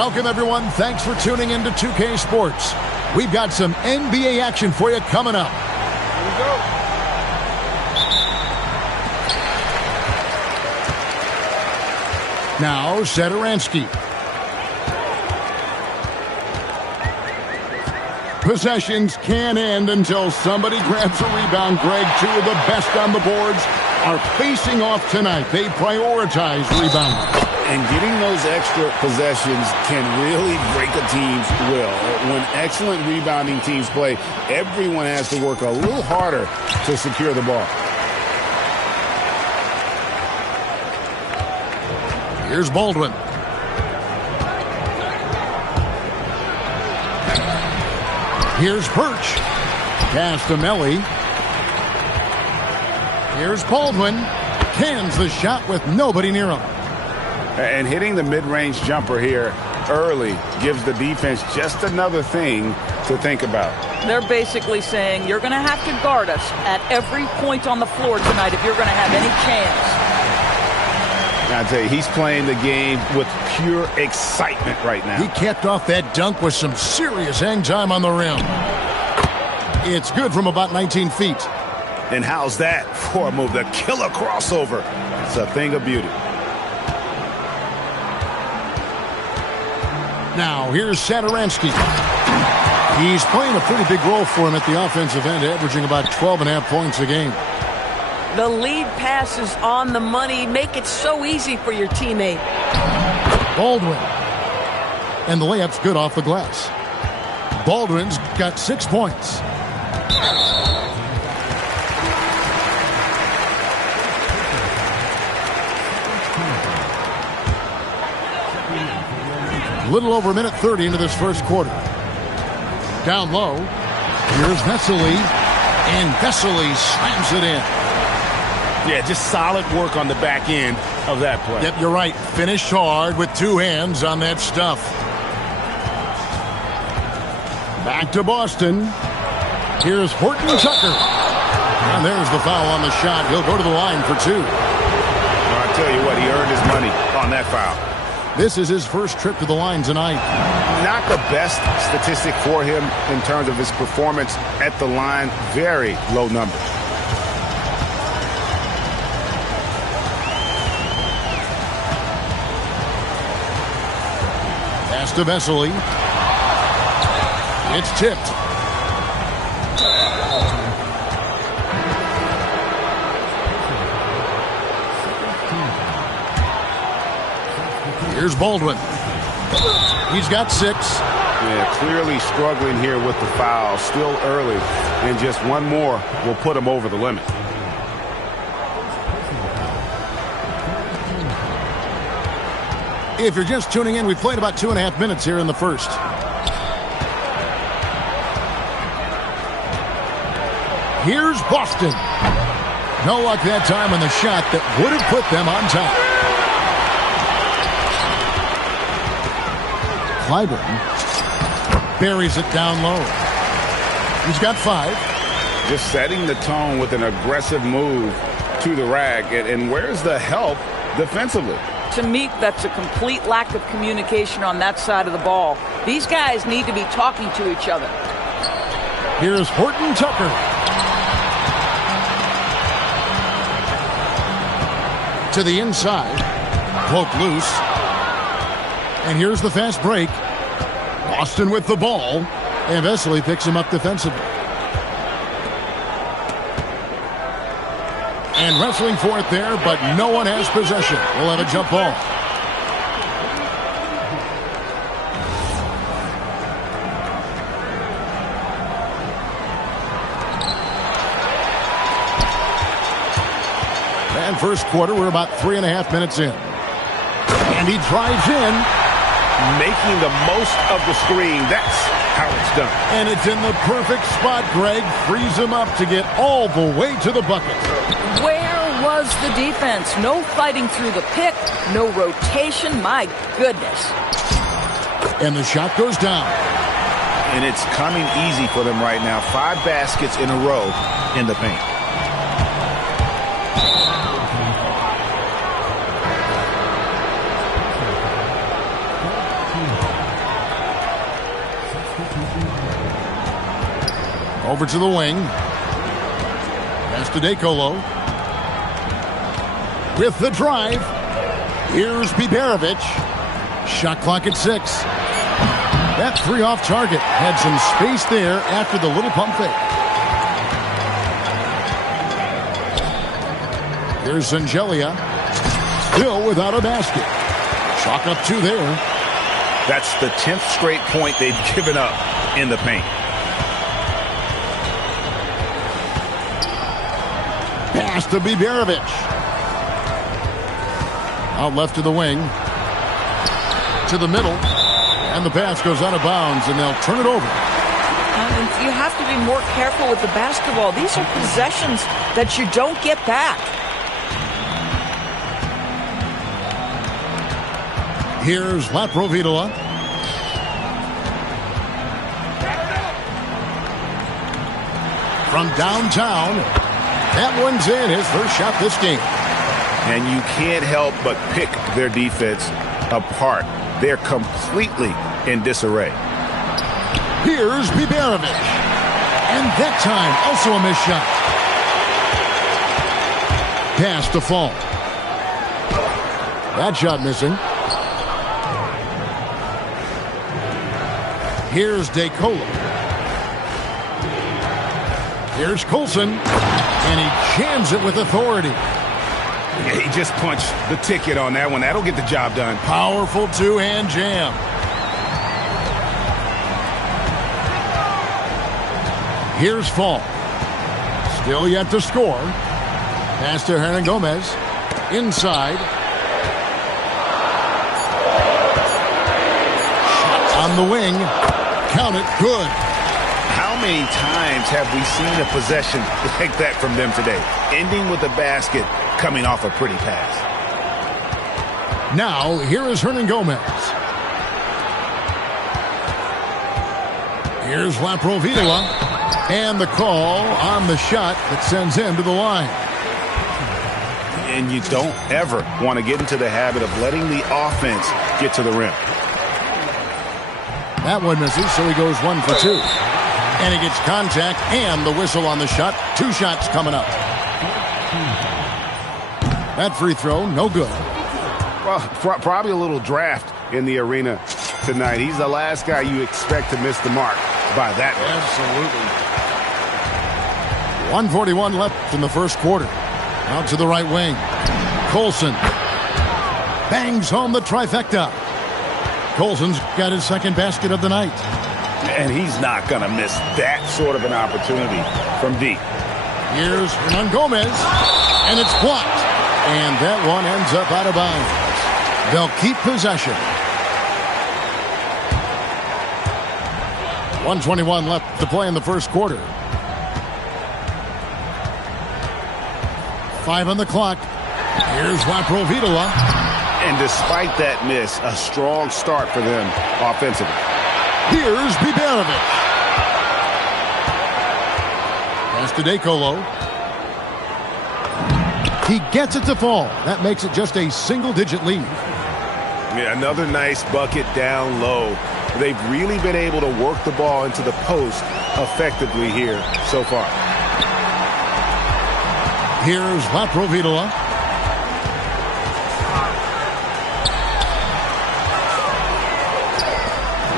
Welcome, everyone. Thanks for tuning in to 2K Sports. We've got some NBA action for you coming up. Here we go. Now, Satoransky. Possessions can't end until somebody grabs a rebound. Greg, two of the best on the boards are facing off tonight. They prioritize rebounding. And getting those extra possessions can really break a team's will. When excellent rebounding teams play, everyone has to work a little harder to secure the ball. Here's Baldwin. Here's Birch. Pass to Melly. Here's Baldwin. Cans the shot with nobody near him. And hitting the mid-range jumper here early gives the defense just another thing to think about. They're basically saying you're going to have to guard us at every point on the floor tonight if you're going to have any chance. I tell you, he's playing the game with pure excitement right now. He capped off that dunk with some serious hang time on the rim. It's good from about 19 feet. And how's that for a move? The killer crossover. It's a thing of beauty. Now, here's Satoransky. He's playing a pretty big role for him at the offensive end, averaging about 12.5 points a game. The lead pass is on the money. Make it so easy for your teammate. Baldwin. And the layup's good off the glass. Baldwin's got 6 points. Little over a minute 30 into this first quarter. Down low. Here's Vesely. And Vesely slams it in. Yeah, just solid work on the back end of that play. Yep, you're right. Finished hard with two hands on that stuff. Back to Boston. Here's Horton Tucker. And there's the foul on the shot. He'll go to the line for two. Well, I tell you what, he earned his money on that foul. This is his first trip to the line tonight. Not the best statistic for him in terms of his performance at the line. Very low number. Pass to Vesely. It's tipped. Here's Baldwin. He's got 6. Yeah, clearly struggling here with the foul. Still early. And just one more will put him over the limit. If you're just tuning in, we played about 2.5 minutes here in the first. Here's Boston. No luck that time on the shot that would have put them on top. Clyburn buries it down low. He's got 5. Just setting the tone with an aggressive move to the rack. And where's the help defensively? To me, that's a complete lack of communication on that side of the ball. These guys need to be talking to each other. Here's Horton Tucker. To the inside. Poke loose. And here's the fast break. Boston with the ball. And Vesely picks him up defensively. And wrestling for it there, but no one has possession. We'll have a jump ball. And first quarter, we're about 3.5 minutes in. And he drives in. Making the most of the screen. That's how it's done. And it's in the perfect spot. Greg frees him up to get all the way to the bucket. Where was the defense? No fighting through the pick, no rotation. My goodness. And the shot goes down. And it's coming easy for them right now. 5 baskets in a row in the paint. Over to the wing. Pass to DeColo. With the drive. Here's Biberovic. Shot clock at 6. That three off target. Had some space there after the little pump fake. Here's Zangelia. Still without a basket. Chalk up 2 there. That's the 10th straight point they've given up in the paint. Pass to Biberovic. Out left to the wing. To the middle. And the pass goes out of bounds, and they'll turn it over. You have to be more careful with the basketball. These are possessions that you don't get back. Here's Laprovitola. From downtown. That one's in, his first shot this game. And you can't help but pick their defense apart. They're completely in disarray. Here's Biberovic. And that time, also a missed shot. Pass to Fall. That shot missing. Here's DeColo. Here's Colson. And he jams it with authority. Yeah, he just punched the ticket on that one. That'll get the job done. Powerful two-hand jam. Here's Fall. Still yet to score. Pass to Hernan Gomez. Inside. Shot on the wing. Count it. Good. How many times have we seen a possession like that from them today? Ending with a basket, coming off a pretty pass. Now, here is Hernan Gomez. Here's Laprovitola. And the call on the shot that sends him to the line. And you don't ever want to get into the habit of letting the offense get to the rim. That one misses, so he goes 1 for 2. And he gets contact and the whistle on the shot. 2 shots coming up. That free throw, no good. Well, probably a little draft in the arena tonight. He's the last guy you expect to miss the mark by that. Absolutely. 1:41 left in the first quarter. Out to the right wing. Colson bangs home the trifecta. Colson's got his second basket of the night. And he's not going to miss that sort of an opportunity from deep. Here's Hernan Gomez, and it's blocked. And that one ends up out of bounds. They'll keep possession. 1:21 left to play in the first quarter. 5 on the clock. Here's Laprovitola. And despite that miss, a strong start for them offensively. Here's Biberovic. Pass to DeColo. He gets it to Fall. That makes it just a single-digit lead. Yeah, another nice bucket down low. They've really been able to work the ball into the post effectively here so far. Here's Laprovitola.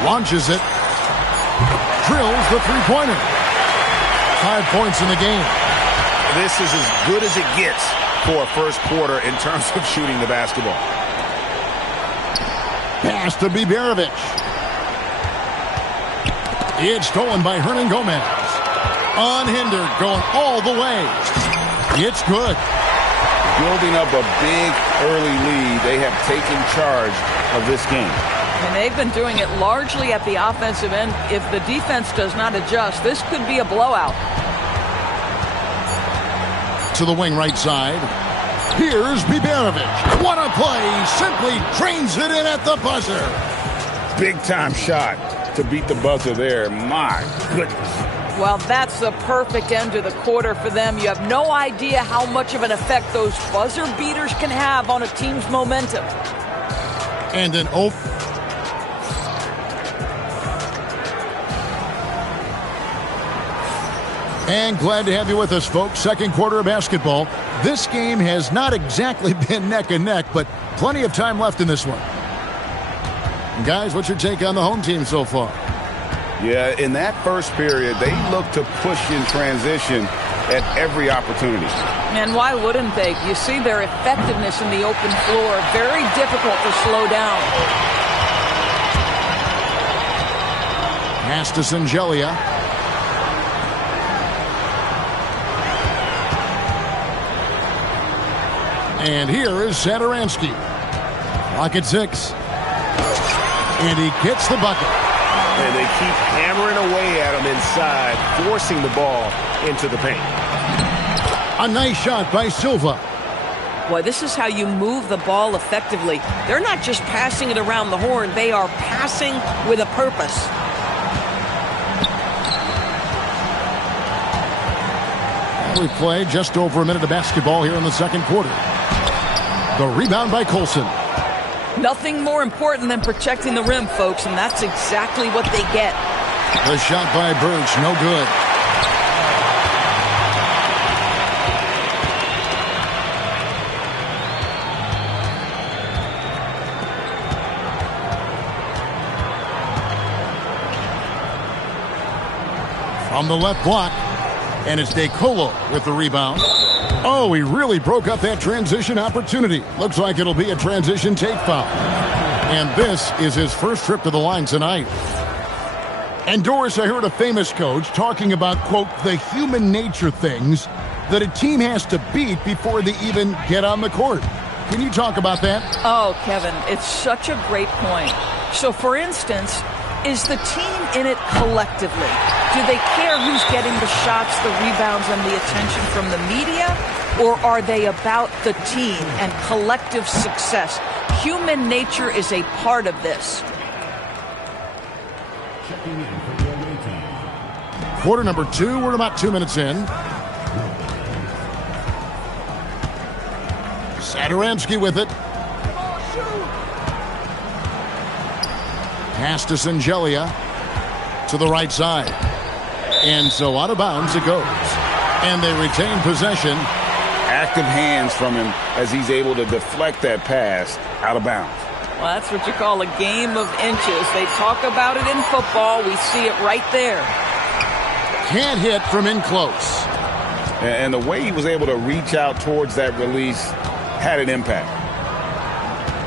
Launches it. Drills the three-pointer. 5 points in the game. This is as good as it gets for a first quarter in terms of shooting the basketball. Pass to Biberovic. It's stolen by Hernan Gomez. Unhindered, going all the way. It's good. Building up a big early lead. They have taken charge of this game. And they've been doing it largely at the offensive end. If the defense does not adjust, this could be a blowout. To the wing right side. Here's Biberovic. What a play. Simply drains it in at the buzzer. Big time shot to beat the buzzer there. My goodness. Well, that's the perfect end to the quarter for them. You have no idea how much of an effect those buzzer beaters can have on a team's momentum. And an open. And glad to have you with us, folks. Second quarter of basketball. This game has not exactly been neck and neck, but plenty of time left in this one. And guys, what's your take on the home team so far? Yeah, in that first period, they looked to push in transition at every opportunity. And why wouldn't they? You see their effectiveness in the open floor. Very difficult to slow down. Pass to Singelia. And here is Satoransky. Clock at 6. And he gets the bucket. And they keep hammering away at him inside, forcing the ball into the paint. A nice shot by Silva. Boy, this is how you move the ball effectively. They're not just passing it around the horn. They are passing with a purpose. We've played just over a minute of basketball here in the second quarter. The rebound by Colson. Nothing more important than protecting the rim, folks, and that's exactly what they get. The shot by Birch, no good. From the left block, and it's DeColo with the rebound. Oh, he really broke up that transition opportunity. Looks like it'll be a transition take foul. And this is his first trip to the line tonight. And Doris, I heard a famous coach talking about, quote, the human nature things that a team has to beat before they even get on the court. Can you talk about that? Oh, Kevin, it's such a great point. So, for instance, is the team in it collectively? Do they care who's getting the shots, the rebounds, and the attention from the media? Or are they about the team and collective success? Human nature is a part of this. Quarter number 2, we're about 2 minutes in. Satoransky with it. Pass to Singelia to the right side. And so out of bounds it goes. And they retain possession. Active hands from him as he's able to deflect that pass out of bounds. Well, that's what you call a game of inches. They talk about it in football. We see it right there. Can't hit from in close. And the way he was able to reach out towards that release had an impact.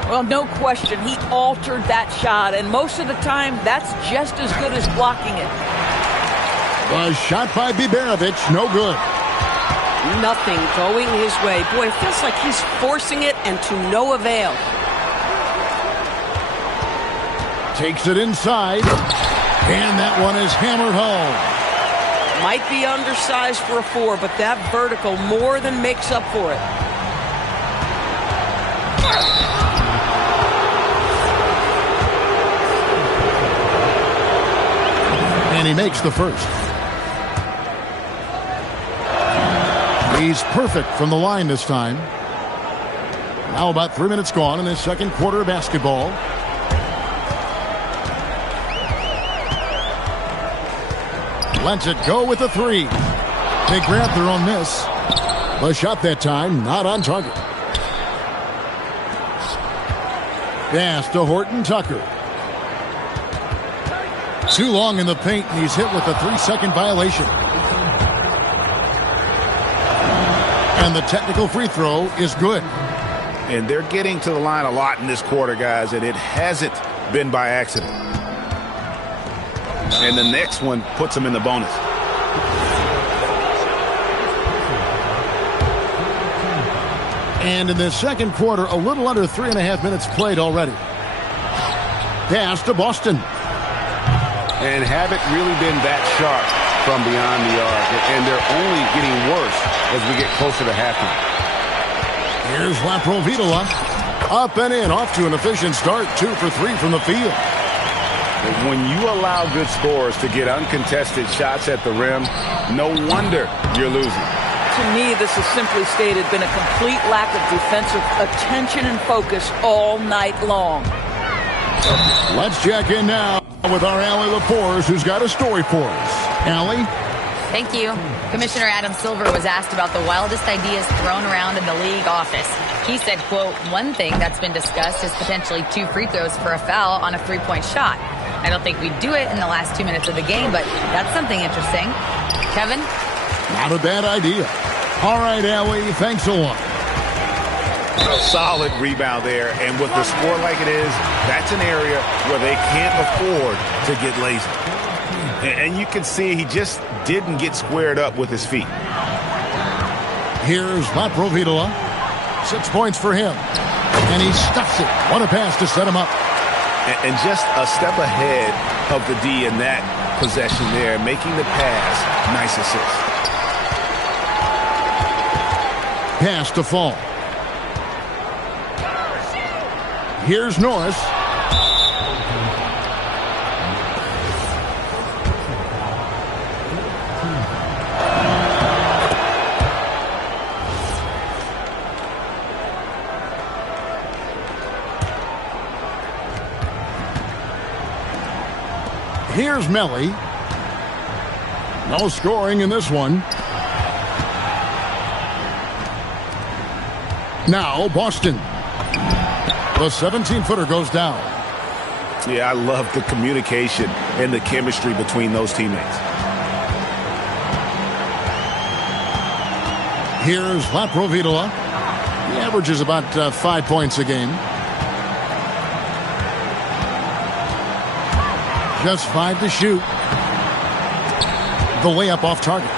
Well, no question. He altered that shot, and most of the time, that's just as good as blocking it. A shot by Biberovic, no good. Nothing going his way. Boy, it feels like he's forcing it and to no avail. Takes it inside, and that one is hammered home. Might be undersized for a 4, but that vertical more than makes up for it. And he makes the first. He's perfect from the line this time. Now about 3 minutes gone in this second quarter of basketball. Lets it go with a 3. They grab their own miss. The shot that time not on target. Pass to Horton Tucker. Too long in the paint, and he's hit with a 3-second violation. And the technical free throw is good. And they're getting to the line a lot in this quarter, guys, and it hasn't been by accident. And the next one puts them in the bonus. And in the second quarter, a little under 3.5 minutes played already. Pass to Boston. And haven't really been that sharp from beyond the arc. And they're only getting worse as we get closer to halftime. Here's Laprovitola. Up and in, off to an efficient start. 2 for 3 from the field. When you allow good scorers to get uncontested shots at the rim, no wonder you're losing. To me, this has simply stated been a complete lack of defensive attention and focus all night long. Let's check in now with our Allie LaForce, who's got a story for us. Allie? Thank you. Commissioner Adam Silver was asked about the wildest ideas thrown around in the league office. He said, quote, one thing that's been discussed is potentially 2 free throws for a foul on a 3-point shot. I don't think we'd do it in the last 2 minutes of the game, but that's something interesting. Kevin? Not a bad idea. All right, Allie, thanks a lot. A solid rebound there, and with the score like it is, that's an area where they can't afford to get lazy. And you can see he just didn't get squared up with his feet. Here's Laprovitola. 6 points for him. And he stuffs it. What a pass to set him up. And just a step ahead of the D in that possession there, making the pass. Nice assist. Pass to Fall. Here's Norris. Here's Melly. No scoring in this one. Now Boston. The 17-footer goes down. Yeah, I love the communication and the chemistry between those teammates. Here's Laprovitola. He averages about 5 points a game. Just 5 to shoot. The layup off target.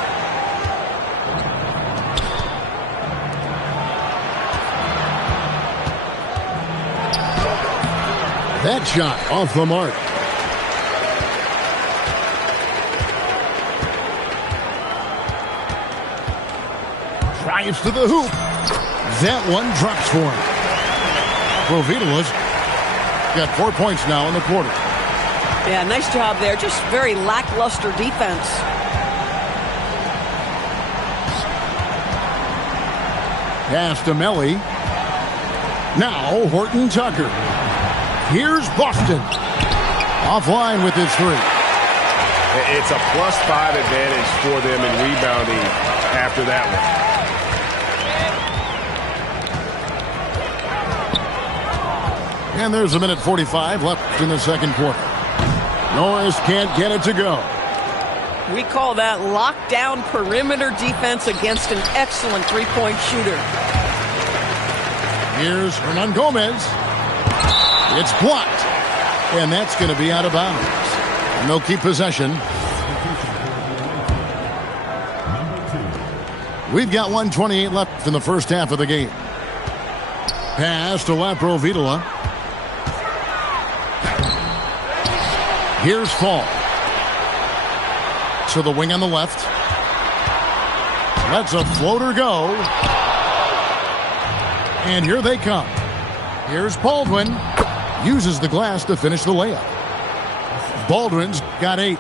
That shot off the mark. Drives to the hoop. That one drops for him. Provitola's got 4 points now in the quarter. Yeah, nice job there. Just very lackluster defense. Pass to Melly. Now Horton Tucker. Here's Boston. Offline with his 3. It's a +5 advantage for them in rebounding after that one. And there's 1:45 left in the second quarter. Norris can't get it to go. We call that lockdown perimeter defense against an excellent 3-point shooter. Here's Hernan Gomez. It's blocked. And that's going to be out of bounds. And they'll keep possession. We've got 1:28 left in the first half of the game. Pass to Laprovitola. Here's Fall. To the wing on the left. Lets a floater go. And here they come. Here's Baldwin. Uses the glass to finish the layup. Baldwin's got 8.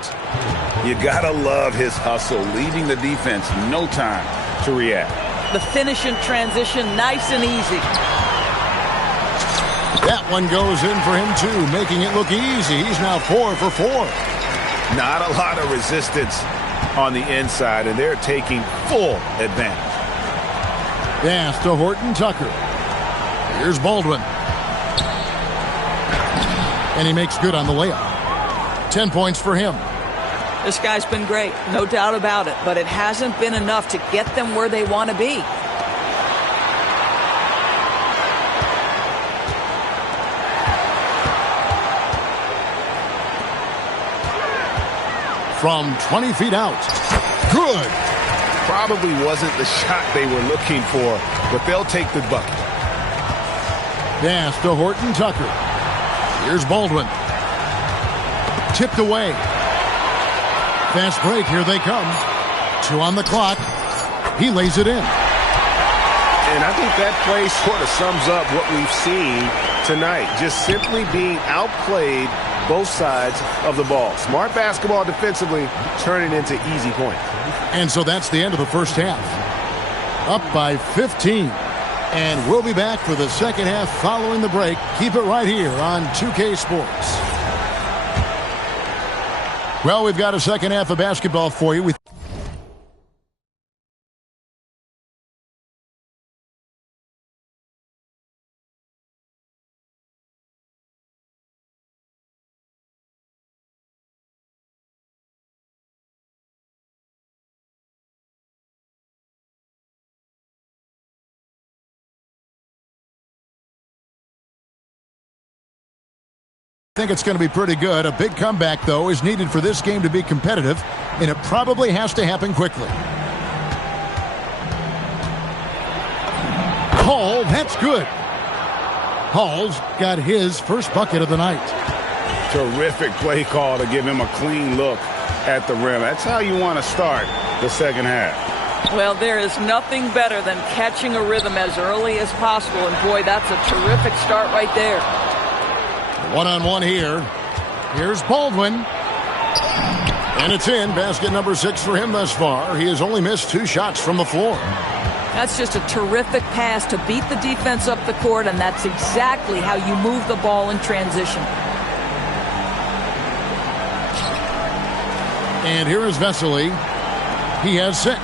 You gotta love his hustle, leading the defense. No time to react. The finish in transition, nice and easy. That one goes in for him, too, making it look easy. He's now 4 for 4. Not a lot of resistance on the inside, and they're taking full advantage. Pass to Horton Tucker. Here's Baldwin. And he makes good on the layup. 10 points for him. This guy's been great, no doubt about it, but it hasn't been enough to get them where they want to be. From 20 feet out. Good. Probably wasn't the shot they were looking for, but they'll take the bucket. Pass to Horton Tucker. Here's Baldwin. Tipped away. Fast break, here they come. 2 on the clock. He lays it in. And I think that play sort of sums up what we've seen tonight. Just simply being outplayed both sides of the ball. Smart basketball defensively, turning into easy points. And so that's the end of the first half. Up by 15. And we'll be back for the second half following the break. Keep it right here on 2K Sports. Well, we've got a second half of basketball for you. think it's going to be pretty good. A big comeback, though, is needed for this game to be competitive, and it probably has to happen quickly. Hall, that's good. Hall's got his first bucket of the night. Terrific play call to give him a clean look at the rim. That's how you want to start the second half. Well, there is nothing better than catching a rhythm as early as possible, and boy, that's a terrific start right there. One-on-one here. Here's Baldwin. And it's in. Basket number 6 for him thus far. He has only missed 2 shots from the floor. That's just a terrific pass to beat the defense up the court, and that's exactly how you move the ball in transition. And here is Vesely. He has 6.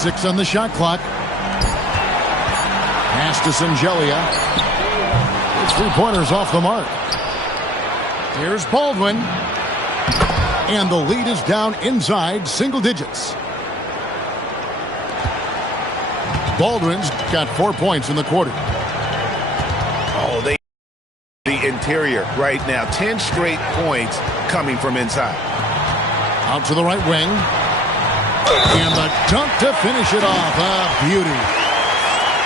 6 on the shot clock. Pass to Singelia. It's 3-pointers off the mark. Here's Baldwin. And the lead is down inside single digits. Baldwin's got 4 points in the quarter. Oh, the interior right now. 10 straight points coming from inside. Out to the right wing. And the dunk to finish it off. A beauty.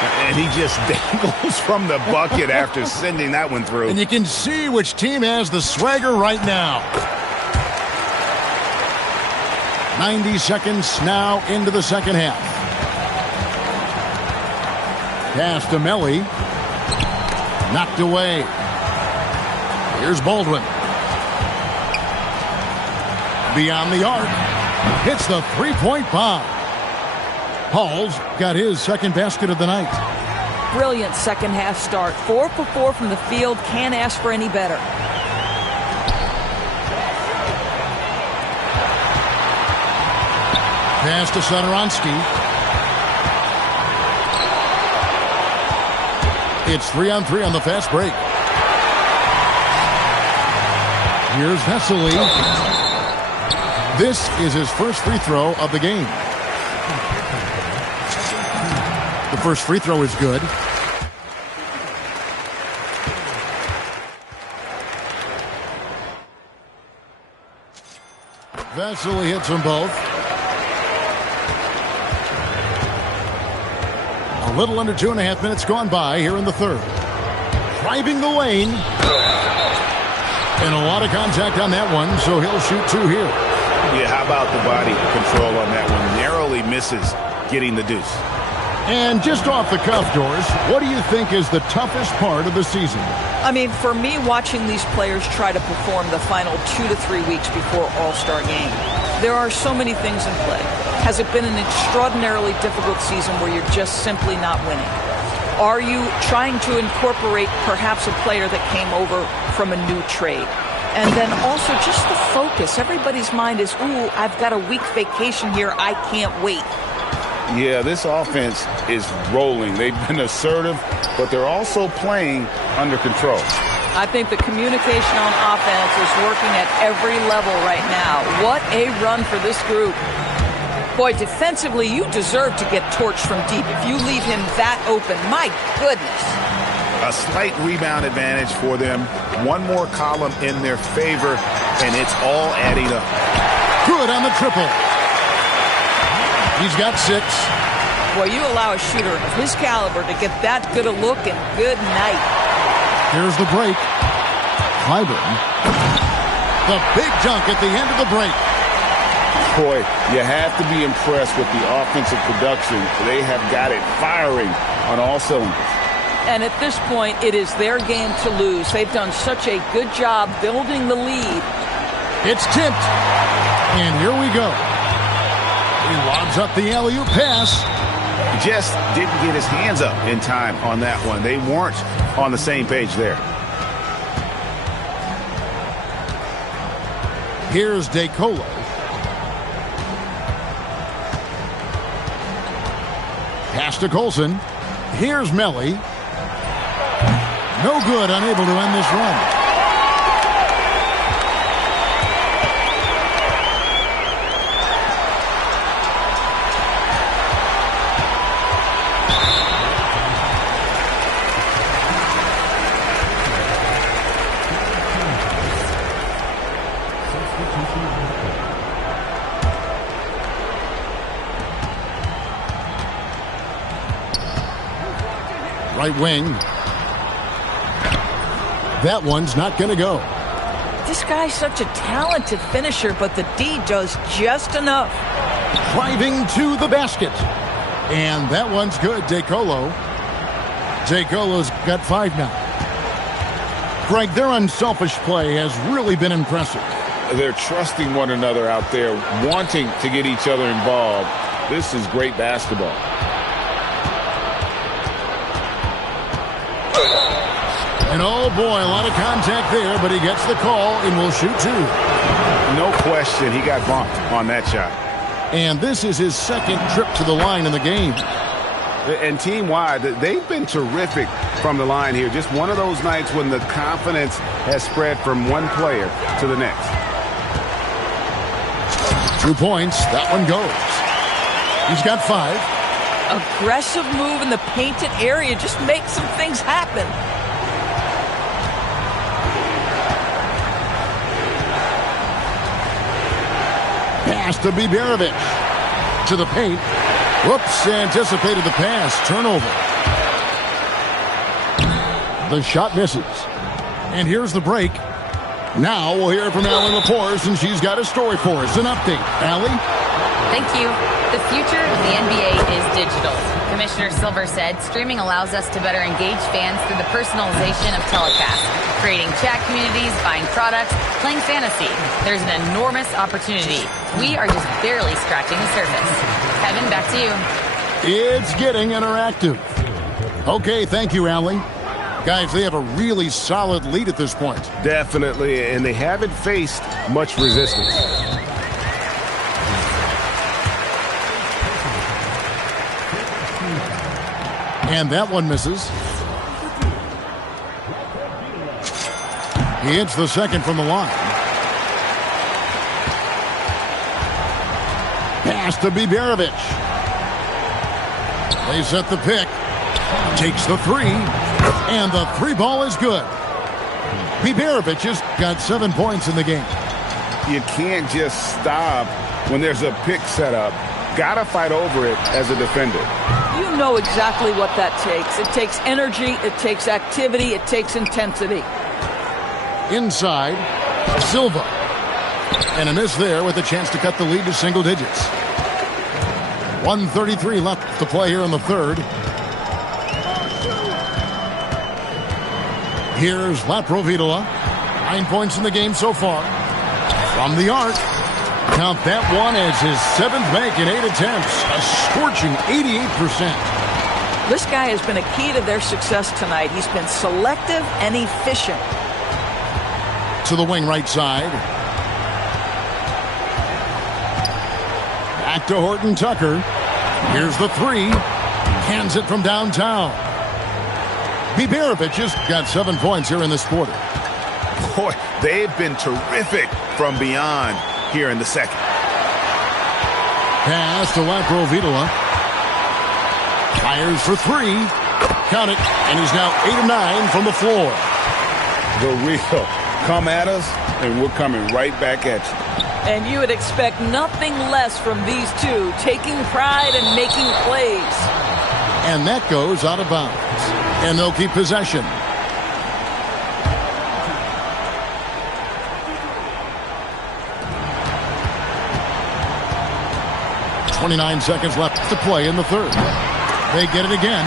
And he just dangles from the bucket after sending that one through. And you can see which team has the swagger right now. 90 seconds now into the second half. Pass to Melly. Knocked away. Here's Baldwin. Beyond the arc. Hits the three-point bomb. Hall's got his second basket of the night. Brilliant second half start. 4 for 4 from the field. Can't ask for any better. Pass to Satoransky. It's 3-on-3 on the fast break. Here's Vesely. This is his first free throw of the game. The first free throw is good. Vesely hits them both. A little under 2.5 minutes gone by here in the third. Driving the lane. And a lot of contact on that one, so he'll shoot 2 here. Yeah, how about the body control on that one? Narrowly misses getting the deuce. And just off the cuff, Doris, what do you think is the toughest part of the season? I mean, for me, watching these players try to perform the final 2 to 3 weeks before All-Star game, there are so many things in play. Has it been an extraordinarily difficult season where you're just simply not winning? Are you trying to incorporate perhaps a player that came over from a new trade? And then also just the focus. Everybody's mind is, ooh, I've got a week vacation here. I can't wait. Yeah, this offense is rolling. They've been assertive, but they're also playing under control. I think the communication on offense is working at every level right now. What a run for this group. Boy, defensively, you deserve to get torched from deep if you leave him that open. My goodness. A slight rebound advantage for them. One more column in their favor, and it's all adding up. Good on the triple. He's got 6. Boy, you allow a shooter of his caliber to get that good a look, and good night. Here's the break. Clyburn. The big dunk at the end of the break. Boy, you have to be impressed with the offensive production. They have got it firing on all cylinders. And at this point, it is their game to lose. They've done such a good job building the lead. It's tipped. And here we go. He lobs up the alley-oop pass. Just didn't get his hands up in time on that one. They weren't on the same page there. Here's DeColo. Pass to Colson. Here's Melly. No good, unable to end this run. Right wing. That one's not going to go. This guy's such a talented finisher, but the D does just enough. Driving to the basket. And that one's good, DeColo. DeColo's got 5 now. Greg, their unselfish play has really been impressive. They're trusting one another out there, wanting to get each other involved. This is great basketball. And oh boy, a lot of contact there, but he gets the call and will shoot 2. No question, he got bumped on that shot. And this is his second trip to the line in the game. And team-wide, they've been terrific from the line here. Just one of those nights when the confidence has spread from one player to the next. 2 points. That one goes. He's got 5. Aggressive move in the painted area. Just make some things happen. Pass to Biberovic. To the paint. Whoops, anticipated the pass. Turnover. The shot misses. And here's the break. Now we'll hear from Allie Laporte, and she's got a story for us. An update. Allie? Thank you. The future of the NBA is digital. Commissioner Silver said streaming allows us to better engage fans through the personalization of telecasts, creating chat communities, buying products, playing fantasy. There's an enormous opportunity. We are just barely scratching the surface. Kevin, back to you. It's getting interactive. Okay, thank you, Allie. Guys, they have a really solid lead at this point. Definitely, and they haven't faced much resistance. And that one misses. He hits the second from the line. Pass to Biberovic. They set the pick. Takes the 3. And the 3 ball is good. Biberovic has got 7 points in the game. You can't just stop when there's a pick set up. Gotta fight over it as a defender. You know exactly what that takes. It takes energy, it takes activity, it takes intensity. Inside, Silva. And a miss there with a chance to cut the lead to single digits. 1:33 left to play here in the third. Here's Laprovitola. 9 points in the game so far. From the arc. Count that one as his 7th make in 8 attempts. A scorching 88%. This guy has been a key to their success tonight. He's been selective and efficient. To the wing right side. Back to Horton Tucker. Here's the 3. Hands it from downtown. Biberovic has got 7 points here in this quarter. Boy, they've been terrific from beyond here in the second. Pass to Laprovitola. Fires for 3. Count it. And he's now 8 of 9 from the floor. The real come at us, and we're coming right back at you. And you would expect nothing less from these two, taking pride and making plays. And that goes out of bounds. And they'll keep possession. .29 seconds left to play in the third. They get it again.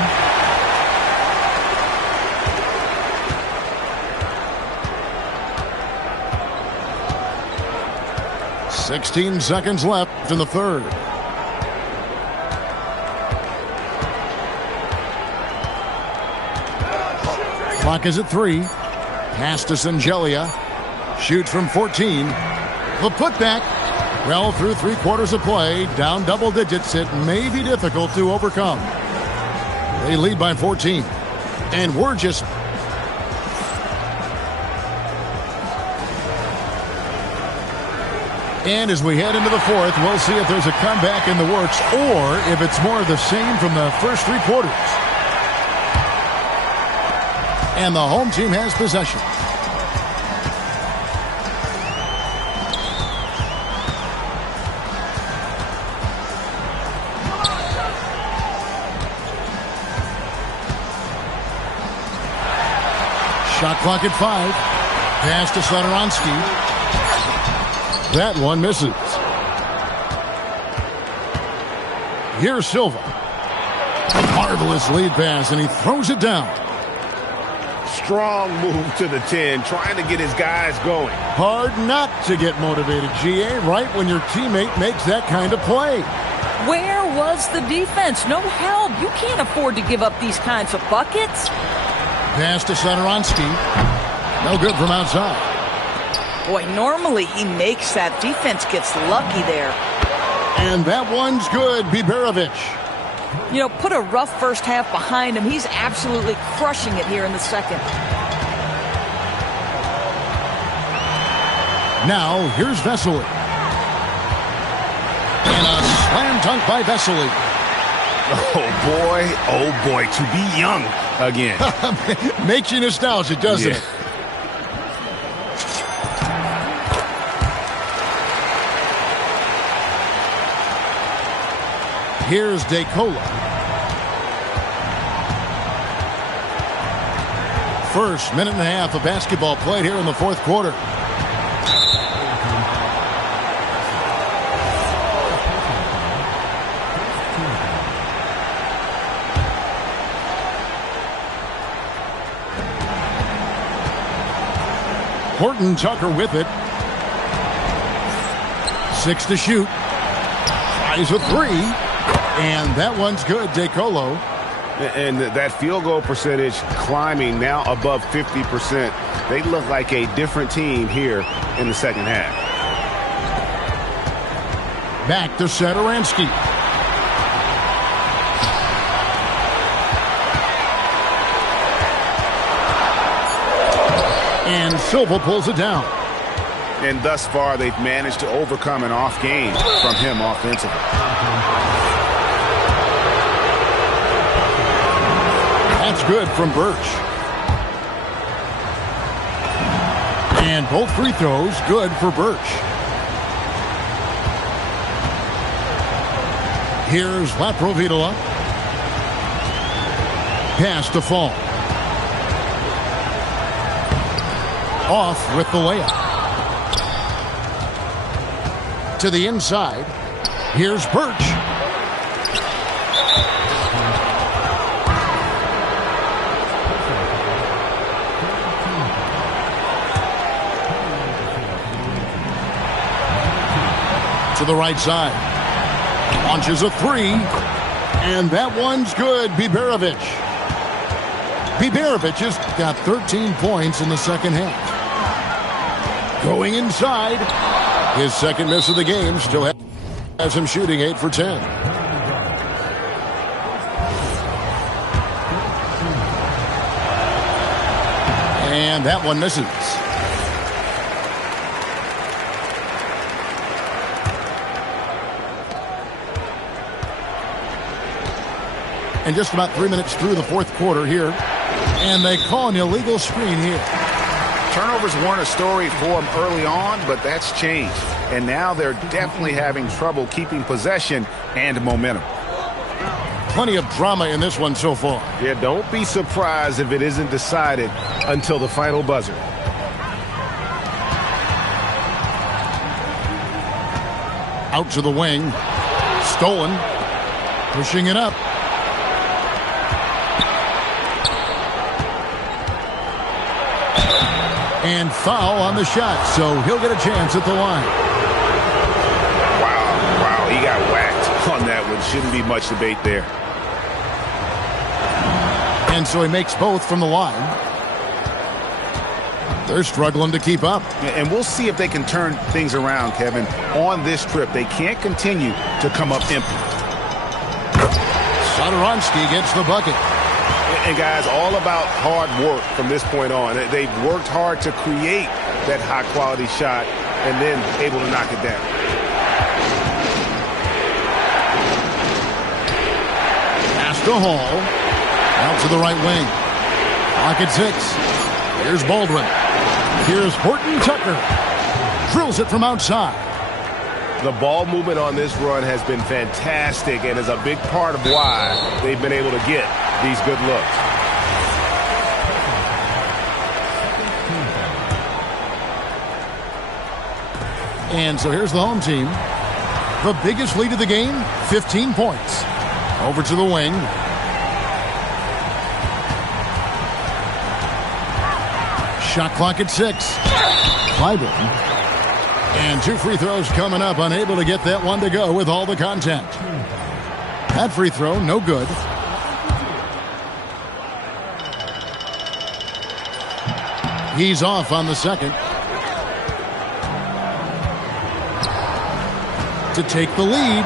.16 seconds left in the third. Clock is at 3. Pass to Singelia. Shoots from 14. The putback. Well, through 3 quarters of play, down double digits, it may be difficult to overcome. They lead by 14. And we're just... And as we head into the fourth, we'll see if there's a comeback in the works or if it's more of the same from the first 3 quarters. And the home team has possession. Shot clock at 5. Pass to Tamosauskas. That one misses. Here's Silva. Marvelous lead pass, and he throws it down. Strong move to the 10, trying to get his guys going. Hard not to get motivated, GA, right when your teammate makes that kind of play. Where was the defense? No help. You can't afford to give up these kinds of buckets. Pass to Tamosauskas. No good from outside. Boy, normally he makes that. Defense gets lucky there. And that one's good, Biberovic. You know, put a rough first half behind him. He's absolutely crushing it here in the second. Now, here's Vesely. And a slam dunk by Vesely. Oh boy, to be young again. Makes you nostalgic, doesn't it? Here's DeCola. First minute and a half of basketball played here in the fourth quarter. Horton Tucker with it. 6 to shoot. Tries a 3. And that one's good, DeColo. And that field goal percentage climbing now above 50%. They look like a different team here in the second half. Back to Satoransky. And Silva pulls it down. And thus far, they've managed to overcome an off game from him offensively. That's good from Birch. And both free throws good for Birch. Here's Laprovitola. Pass to Fall. Off with the layup. To the inside. Here's Birch. To the right side. Launches a 3. And that one's good. Biberovic. Biberovic has got 13 points in the second half. Going inside. His second miss of the game. Still has him shooting 8 for 10. And that one misses. And just about 3 minutes through the fourth quarter here. And they call an illegal screen here. Turnovers weren't a story for them early on, but that's changed. And now they're definitely having trouble keeping possession and momentum. Plenty of drama in this one so far. Yeah, don't be surprised if it isn't decided until the final buzzer. Out to the wing. Stolen. Pushing it up. And foul on the shot, so he'll get a chance at the line. Wow, he got whacked on that one. Shouldn't be much debate there. And so he makes both from the line. They're struggling to keep up. And we'll see if they can turn things around, Kevin. On this trip, they can't continue to come up empty. Satoransky gets the bucket. And guys, all about hard work from this point on. They've worked hard to create that high-quality shot and then able to knock it down. Pass to Hall. Out to the right wing. Clock at 6. Here's Baldwin. Here's Horton Tucker. Drills it from outside. The ball movement on this run has been fantastic and is a big part of why they've been able to get these good looks. And so here's the home team. The biggest lead of the game, 15 points. Over to the wing. Shot clock at 6. Clyburn. And 2 free throws coming up. Unable to get that one to go with all the contact. That free throw, no good. He's off on the second. To take the lead.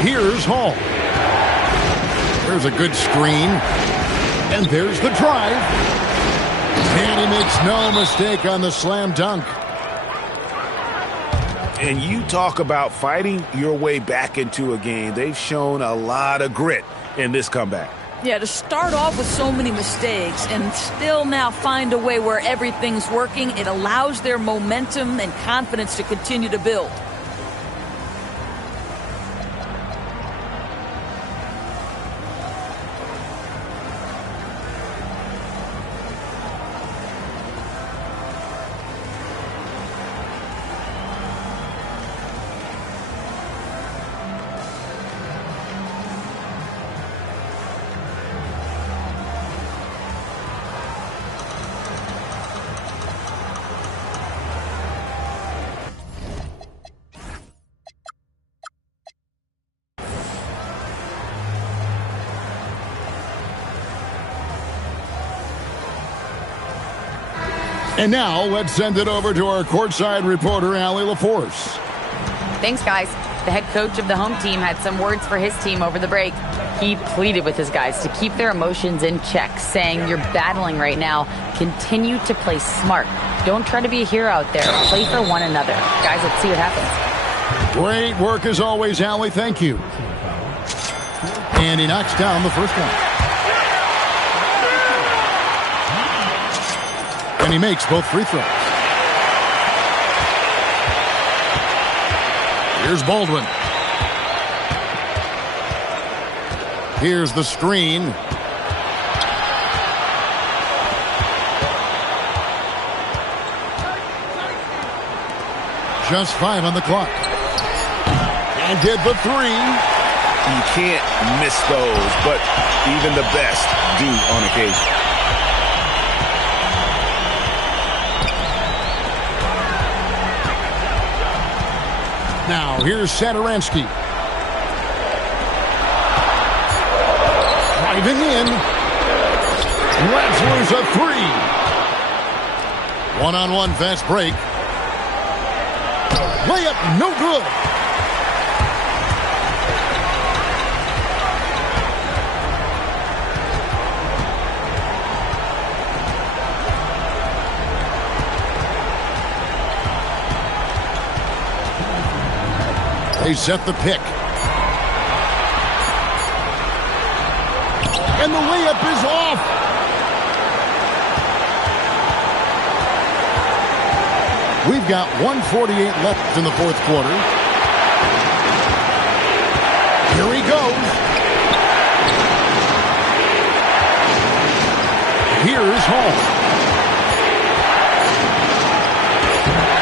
Here's Hall. There's a good screen. And there's the drive. And he makes no mistake on the slam dunk. And you talk about fighting your way back into a game. They've shown a lot of grit in this comeback. Yeah, to start off with so many mistakes and still now find a way where everything's working, it allows their momentum and confidence to continue to build. And now, let's send it over to our courtside reporter, Allie LaForce. Thanks, guys. The head coach of the home team had some words for his team over the break. He pleaded with his guys to keep their emotions in check, saying, "You're battling right now. Continue to play smart. Don't try to be a hero out there. Play for one another." Guys, let's see what happens. Great work as always, Allie. Thank you. And he knocks down the first one. And he makes both free throws. Here's Baldwin. Here's the screen. Just 5 on the clock. And did the 3. You can't miss those, but even the best do on occasion. Now, here's Satoransky. Driving in. Lets loose a 3. One-on-one fast break. Layup, no good. They set the pick. And the layup is off. We've got 1:48 left in the fourth quarter. Here he goes. Here's Hall.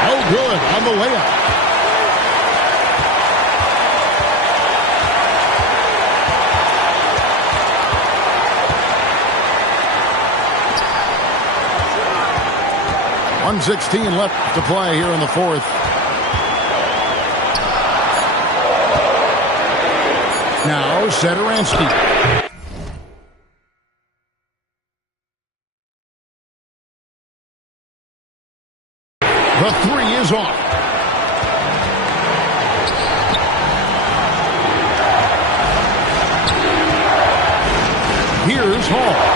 Oh, good on the layup. .116 left to play here in the fourth. Now Satoransky. The 3 is off. Here's Hall.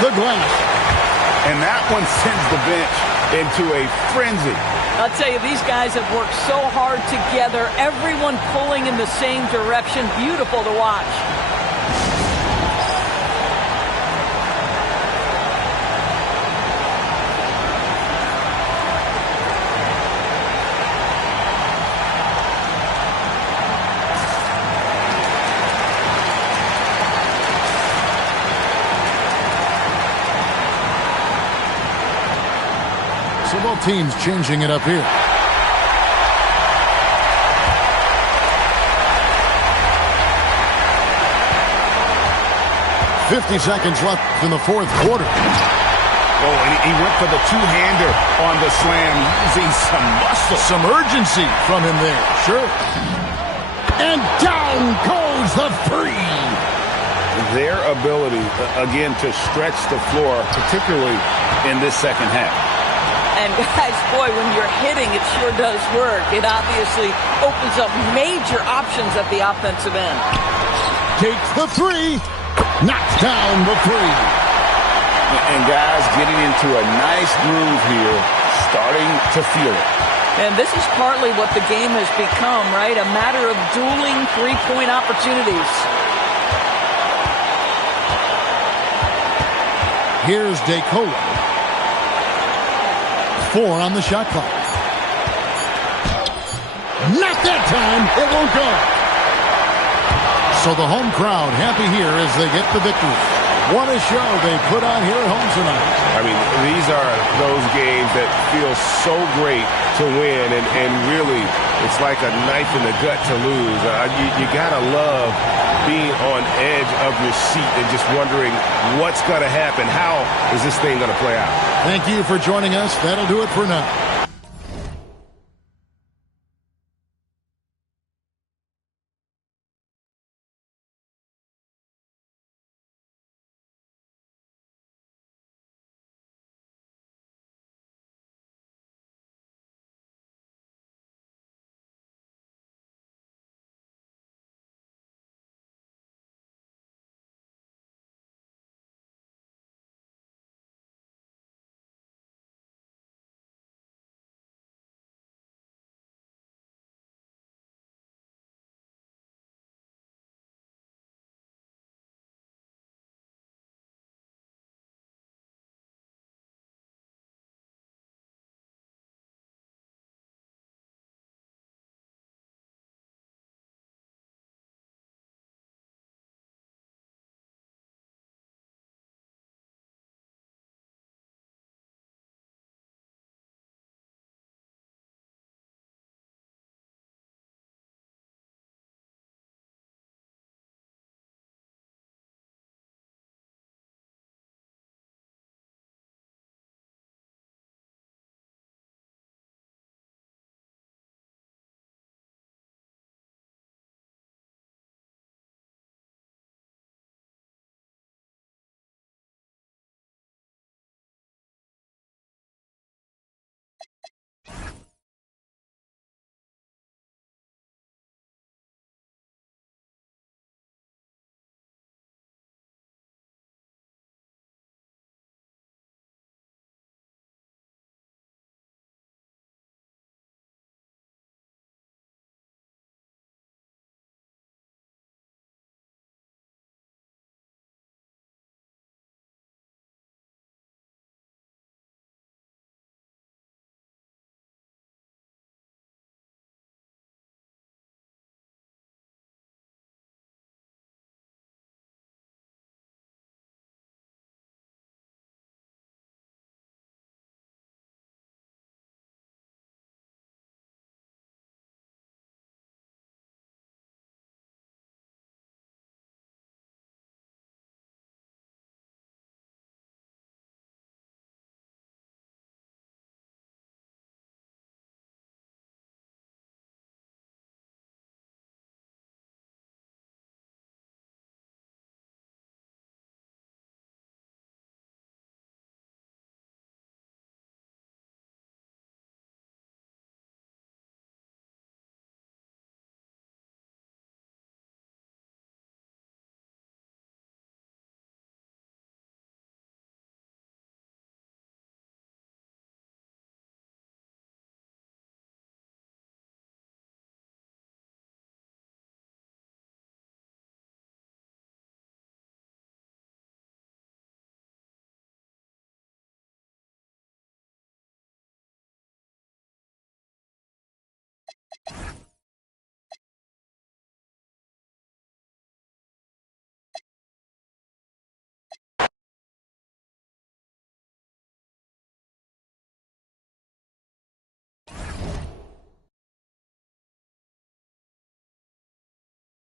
The glass. And that one sends the bench into a frenzy. I'll tell you, these guys have worked so hard together, everyone pulling in the same direction. Beautiful to watch. Both teams changing it up here. 50 seconds left in the fourth quarter. Oh, and he went for the two-hander on the slam, using some muscle. Some urgency from him there. Sure. And down goes the three. Their ability, again, to stretch the floor, particularly in this second half. And guys, boy, when you're hitting, it sure does work. It obviously opens up major options at the offensive end. Takes the three. Knocks down the three. And guys getting into a nice groove here, starting to feel it. And this is partly what the game has become, right? A matter of dueling three-point opportunities. Here's DeColo. 4 on the shot clock. Not that time. It won't go. So the home crowd happy here as they get the victory. What a show they put on here at home tonight. I mean, these are those games that feel so great to win, and really, it's like a knife in the gut to lose. You gotta love being on edge of your seat and just wondering what's gonna happen. How is this thing gonna play out? Thank you for joining us. That'll do it for now.